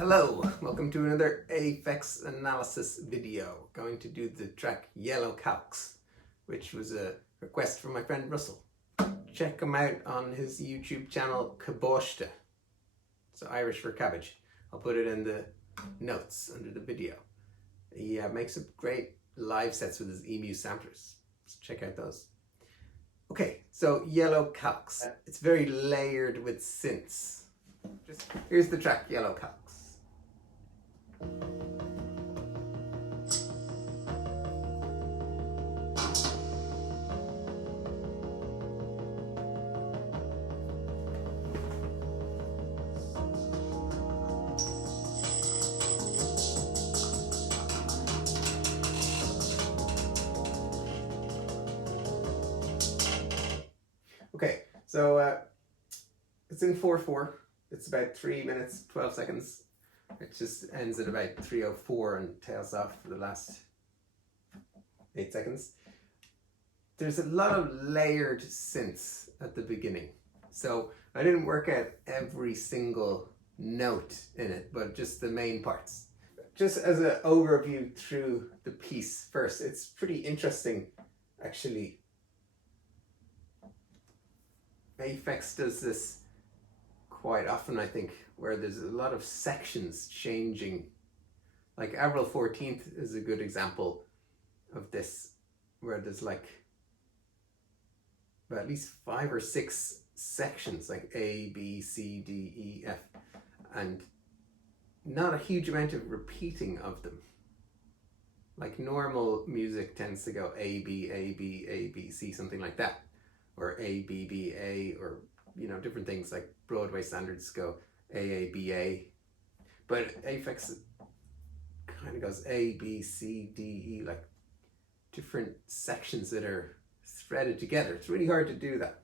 Hello, welcome to another Aphex analysis video. Going to do the track Yellow Calx, which was a request from my friend Russell. Check him out on his YouTube channel Kaboshta. So Irish for cabbage. I'll put it in the notes under the video. He makes some great live sets with his EMU samplers. So check out those. Okay, so Yellow Calx. It's very layered with synths. Here's the track Yellow Calx. Okay, so it's in 4/4. It's about 3 minutes, 12 seconds. It just ends at about 3:04 and tails off for the last 8 seconds. There's a lot of layered synths at the beginning. So I didn't work out every single note in it, but just the main parts. Just as an overview through the piece first, it's pretty interesting actually. Aphex does this quite often, I think, where there's a lot of sections changing. Like April 14th is a good example of this, where there's like at least 5 or 6 sections, like A, B, C, D, E, F, and not a huge amount of repeating of them. Like normal music tends to go A, B, A, B, A, B, C, something like that. Or A, B, B, A, or, you know, different things like Broadway standards go A, A, B, A. But Aphex kind of goes A, B, C, D, E, like different sections that are threaded together. It's really hard to do that.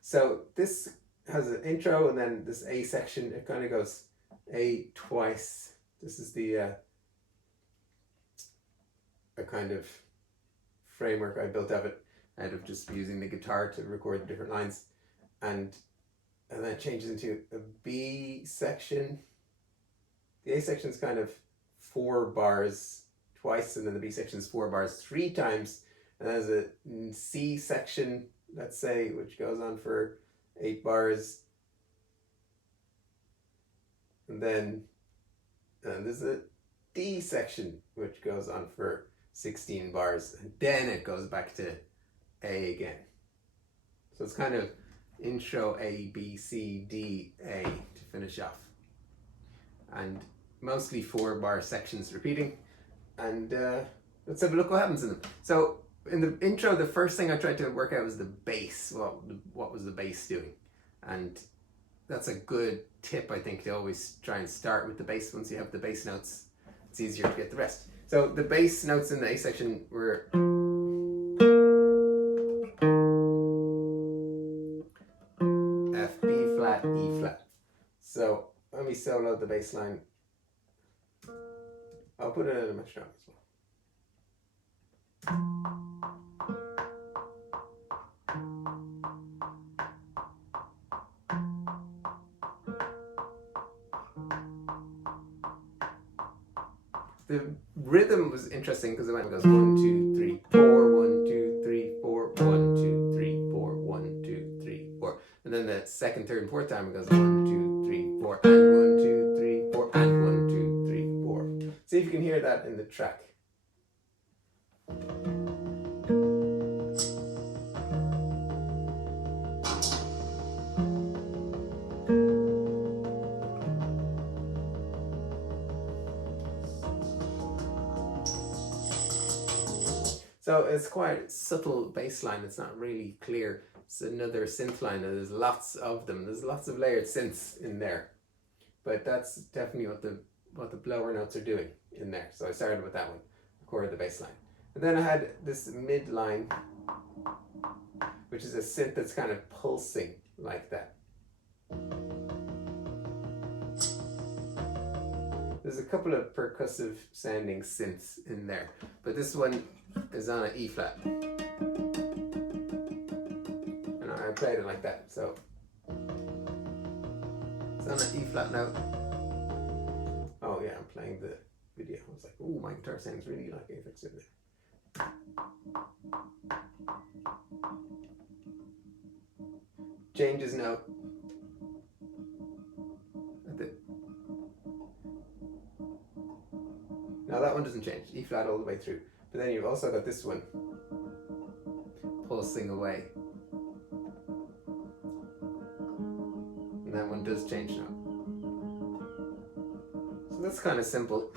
So this has an intro and then this A section, it kind of goes A twice. This is the a kind of framework I built of it, out of just using the guitar to record the different lines, and then it changes into a B section. The A section is kind of 4 bars twice, and then the B section is 4 bars 3 times, and there's a C section, let's say, which goes on for 8 bars, and then there's a D section which goes on for 16 bars, and then it goes back to A again. So it's kind of intro A, B, C, D, A to finish off. And mostly 4 bar sections repeating. And let's have a look what happens in them. So in the intro, the first thing I tried to work out was the bass. What was the bass doing? And that's a good tip, I think, to always try and start with the bass. Once you have the bass notes, it's easier to get the rest. So the bass notes in the A section were F, B flat, E flat. So let me solo the bass line. I'll put it in a metronome as well. The rhythm was interesting because it goes 1, 2, 3, 4, 1, 2, 3, 4, 1, 2, 3, 4, 1, 2, 3, 4. And then the second, third, and fourth time it goes 1, 2, 3, 4, and 1, 2, 3, 4, and 1, 2, 3, 4. See if you can hear that in the track. So it's quite subtle bass line. It's not really clear. It's another synth line, and there's lots of them. There's lots of layered synths in there, but that's definitely what the blower notes are doing in there. So I started with that one, recorded the bass line, and then I had this mid line, which is a synth that's kind of pulsing like that. There's a couple of percussive sounding synths in there, but this one is on an E flat. And I played it like that, so it's on an E flat note. yeah, I'm playing the video. I was like, oh, my guitar sounds really like Aphex in there. Changes note. Now that one doesn't change, E flat all the way through. But then you've also got this one pulsing away. And that one does change now. So that's kind of simple.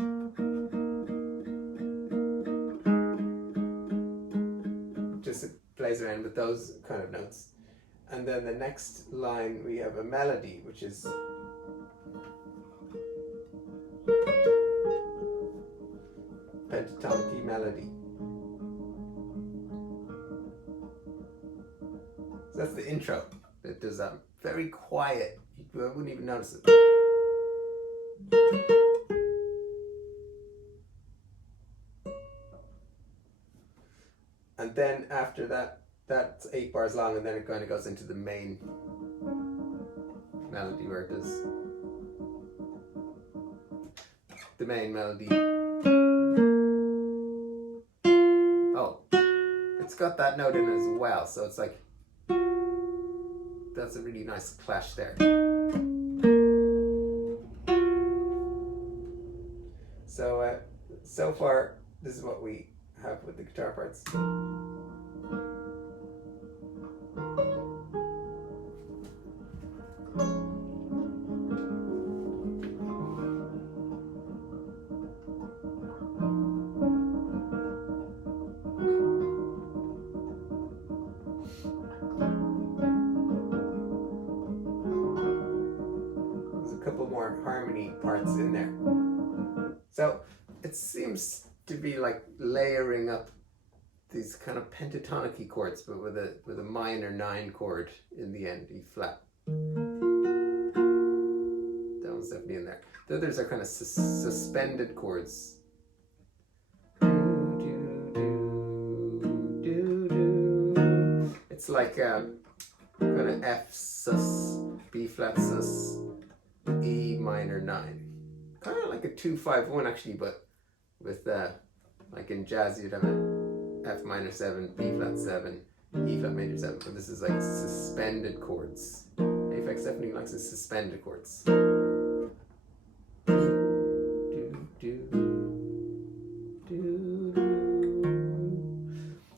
Just it plays around with those kind of notes. And then the next line we have a melody, which is pentatonic melody. So that's the intro. It does that very quiet. You wouldn't even notice it. And then after that, that's 8 bars long, and then it kind of goes into the main melody where it does the main melody. Oh, it's got that note in it as well, so it's like, that's a really nice clash there. So, so far, this is what we have with the guitar parts. Couple more harmony parts in there. So it seems to be like layering up these kind of pentatonic chords, but with a minor 9 chord in the end, E flat. That one's definitely in there. The others are kind of suspended chords. It's like kind of F sus, B flat sus, E minor 9, kind of like a 2-5-1 actually, but with like in jazz you'd have a F minor 7, B flat 7, E flat major 7, but this is like suspended chords. Aphex definitely likes his suspended chords.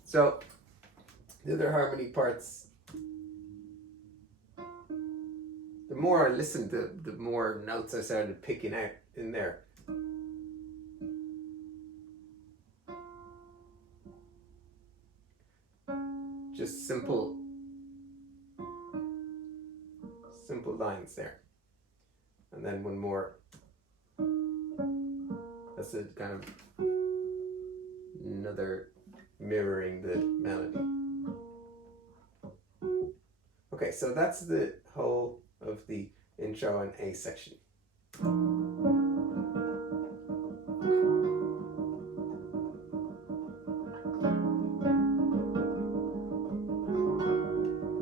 So the other harmony parts, the more I listened, the more notes I started picking out in there. Just simple lines there. And then one more. That's a kind of another mirroring the melody. Okay, so that's the whole of the intro and A section.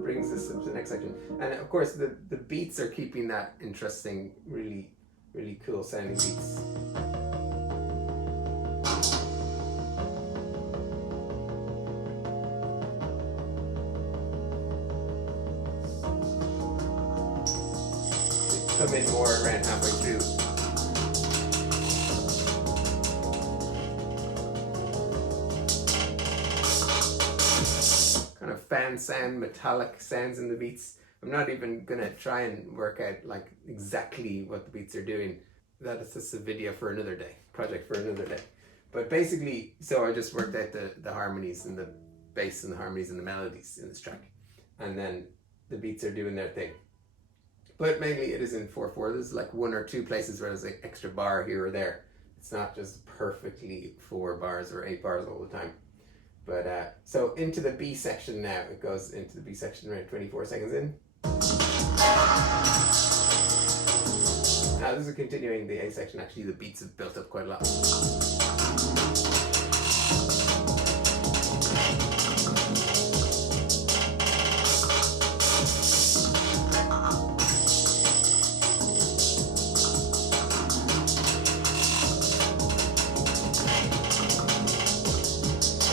Brings us up to the next section. And of course the beats are keeping that interesting, really, really cool sounding beats. Come in more around halfway through. Kind of fan sound, metallic sounds in the beats. I'm not even gonna try and work out like exactly what the beats are doing. That is just a video for another day, project for another day. But basically, so I just worked out the harmonies and the bass and the harmonies and the melodies in this track. And then the beats are doing their thing. But mainly it is in 4/4. There's like 1 or 2 places where there's an extra bar here or there. It's not just perfectly 4 bars or 8 bars all the time. But so into the B section now. It goes into the B section around 24 seconds in. Now this is continuing the A section. Actually the beats have built up quite a lot.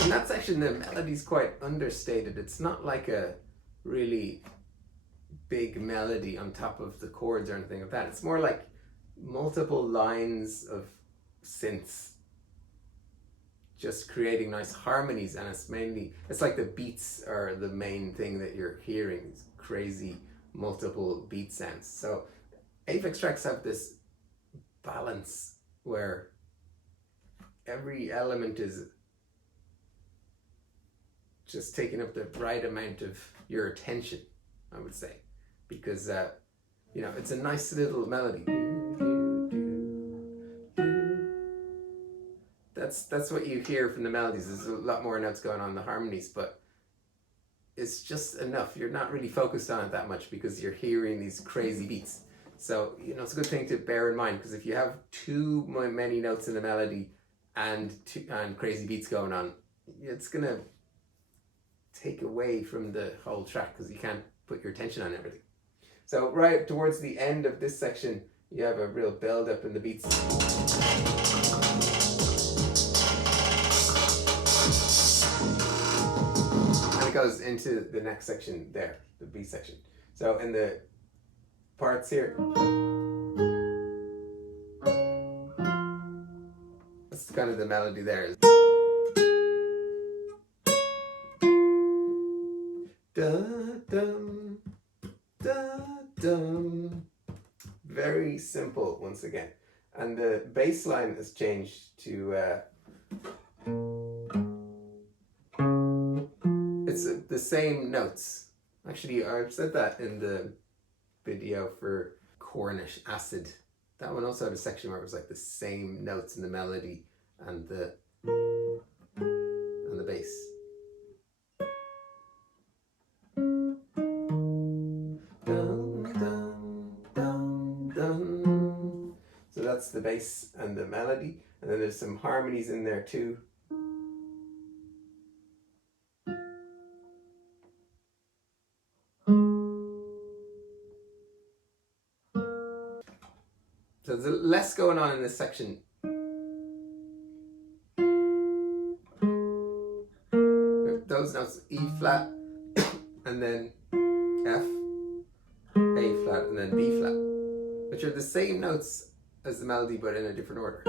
in that section the melody's quite understated. It's not like a really big melody on top of the chords or anything like that. It's more like multiple lines of synths just creating nice harmonies, and it's like the beats are the main thing that you're hearing, these crazy multiple beat sounds. So Aphex tracks have this balance where every element is just taking up the right amount of your attention, I would say, because you know, it's a nice little melody. That's what you hear from the melodies. There's a lot more notes going on in the harmonies, but it's just enough. You're not really focused on it that much because you're hearing these crazy beats. So, you know, it's a good thing to bear in mind, because if you have too many notes in the melody and crazy beats going on, it's gonna take away from the whole track because you can't put your attention on everything. So right towards the end of this section, you have a real build up in the beats. And it goes into the next section there, the B section. So in the parts here, that's kind of the melody there. Da-dum, da-dum. Very simple once again. And the bass line has changed to it's the same notes. Actually, I've said that in the video for Cornish Acid. That one also had a section where it was like the same notes in the melody and the bass. So that's the bass and the melody, and then there's some harmonies in there too. So there's less going on in this section. Those notes, E flat, and then F, A flat, and then B flat, which are the same notes as the melody but in a different order.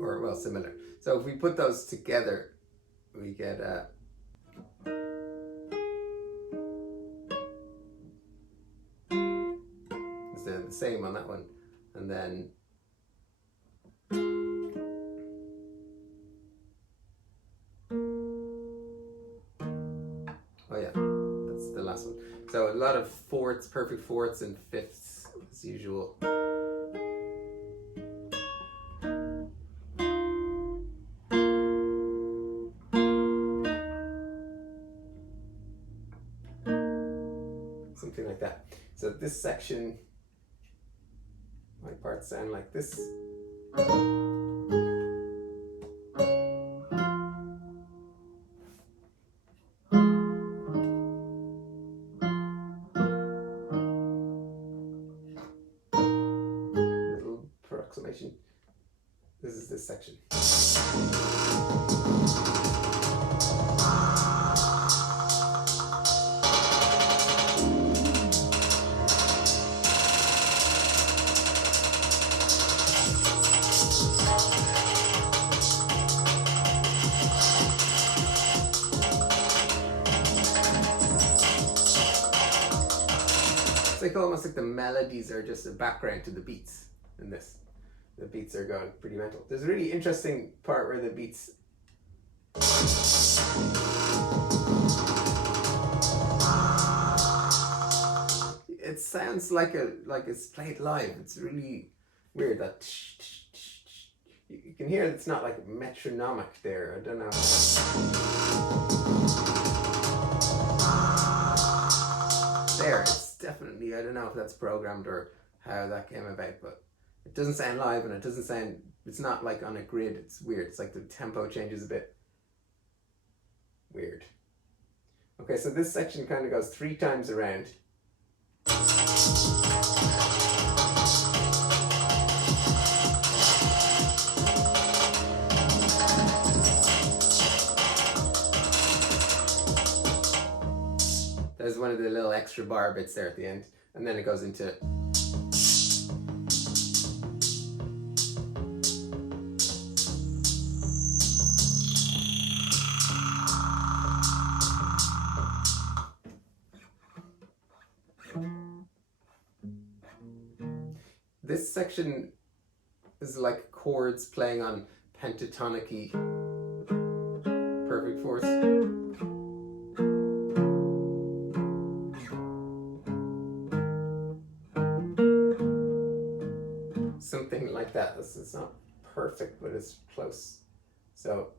Or, well, similar. So if we put those together, we get the same on that one, and then oh yeah, that's the last one. So a lot of fourths, perfect fourths and fifths as usual. Something like that. So this section, my parts sound like this. Little approximation. This is this section. It's like almost like the melodies are just a background to the beats in this. The beats are going pretty mental. There's a really interesting part where the beats it sounds like it's played live. It's really weird that you can hear it's not like metronomic there. I don't know. There, it's definitely, I don't know if that's programmed or how that came about, but it doesn't sound live, and it's not like on a grid. It's weird. It's like the tempo changes a bit. Weird. Okay, so this section kind of goes 3 times around. extra bar bits there at the end, and then it goes into this section is like chords playing on pentatonic-y perfect fourths. Something like that. This is not perfect, but it's close. So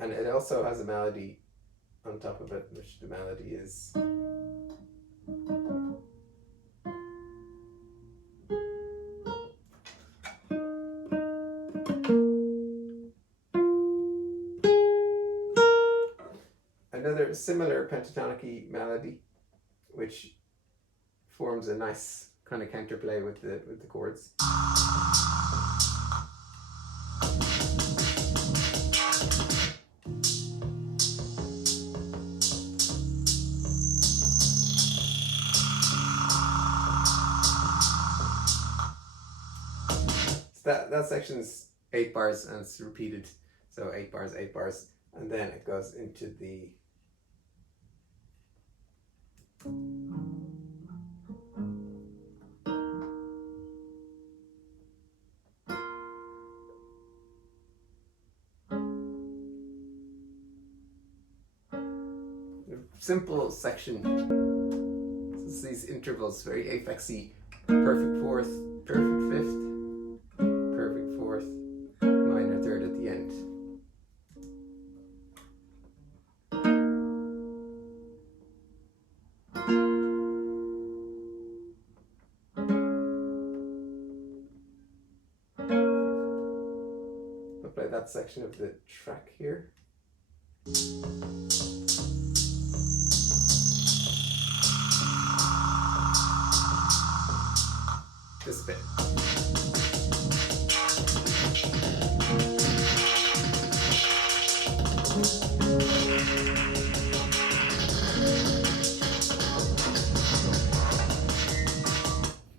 and it also has a melody on top of it, which the melody is another similar pentatonic-y melody, which forms a nice kind of counterplay with the chords. That section's 8 bars and it's repeated, so 8 bars, and then it goes into the simple section. So it's these intervals, very Aphexy, perfect fourth, perfect fifth, perfect fourth, minor third at the end. I'll play that section of the track here. This bit.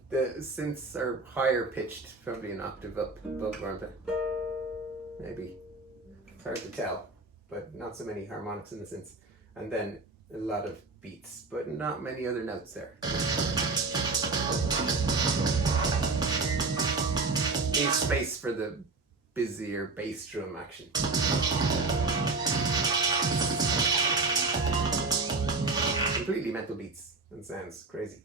The synths are higher pitched, probably an octave up above where I'm at. Maybe. It's hard to tell, but not so many harmonics in the synths. And then a lot of beats, but not many other notes there. Need space for the busier bass drum action. Completely mental beats and sounds crazy.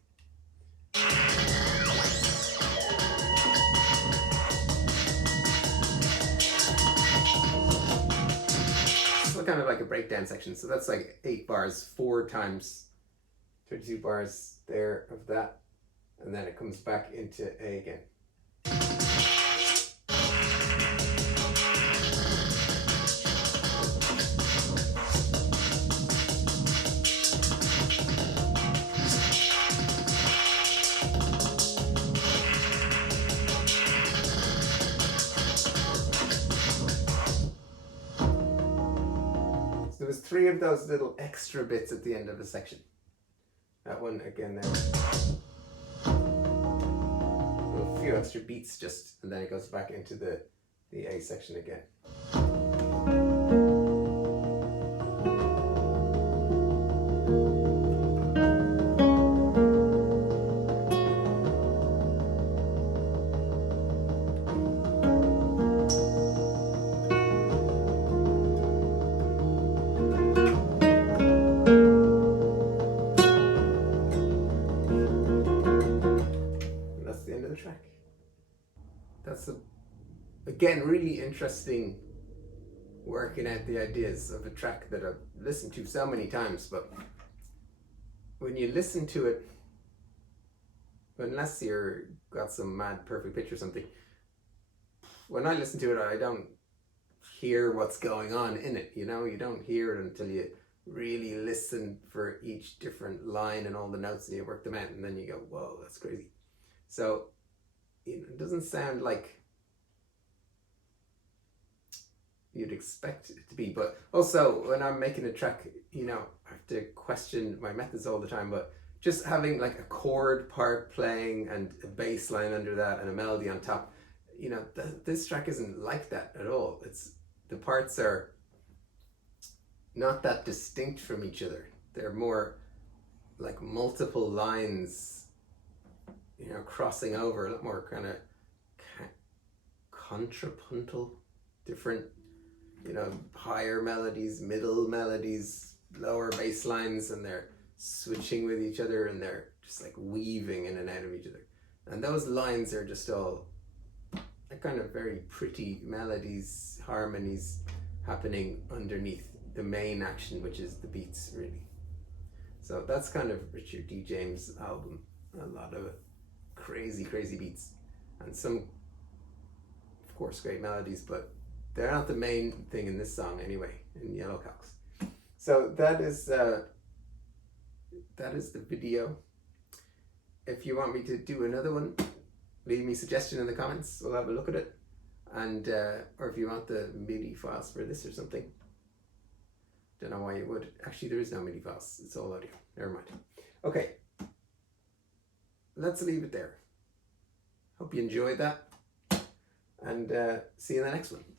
It's kind of like a breakdown section, so that's like 8 bars, 4 times 32 bars there of that, and then it comes back into A again. There was 3 of those little extra bits at the end of a section. That one again there. A few extra beats just, and then it goes back into the A section again. Track. That's again really interesting, working out the ideas of a track that I've listened to so many times, but when you listen to it, unless you're got some mad perfect pitch or something, when I listen to it I don't hear what's going on in it, you know, you don't hear it until you really listen for each different line and all the notes, and you work them out, and then you go, whoa, that's crazy. So it doesn't sound like you'd expect it to be. But also, when I'm making a track, I have to question my methods all the time. But just having like a chord part playing and a bass line under that and a melody on top, this track isn't like that at all. The parts are not that distinct from each other. They're more like multiple lines, crossing over, a lot more kind of contrapuntal, different, higher melodies, middle melodies, lower bass lines, and they're switching with each other, and they're just like weaving in and out of each other. And those lines are just all kind of very pretty melodies, harmonies happening underneath the main action, which is the beats, really. So that's kind of Richard D. James' album. A lot of crazy beats, and some, of course, great melodies, but they're not the main thing in this song anyway, in Yellow Calx. So that is the video. If you want me to do another one, leave me a suggestion in the comments. We'll have a look at it. And or if you want the MIDI files for this or something. Don't know why you would. Actually, there is no MIDI files. It's all audio. Never mind. Okay. Let's leave it there. Hope you enjoyed that. And see you in the next one.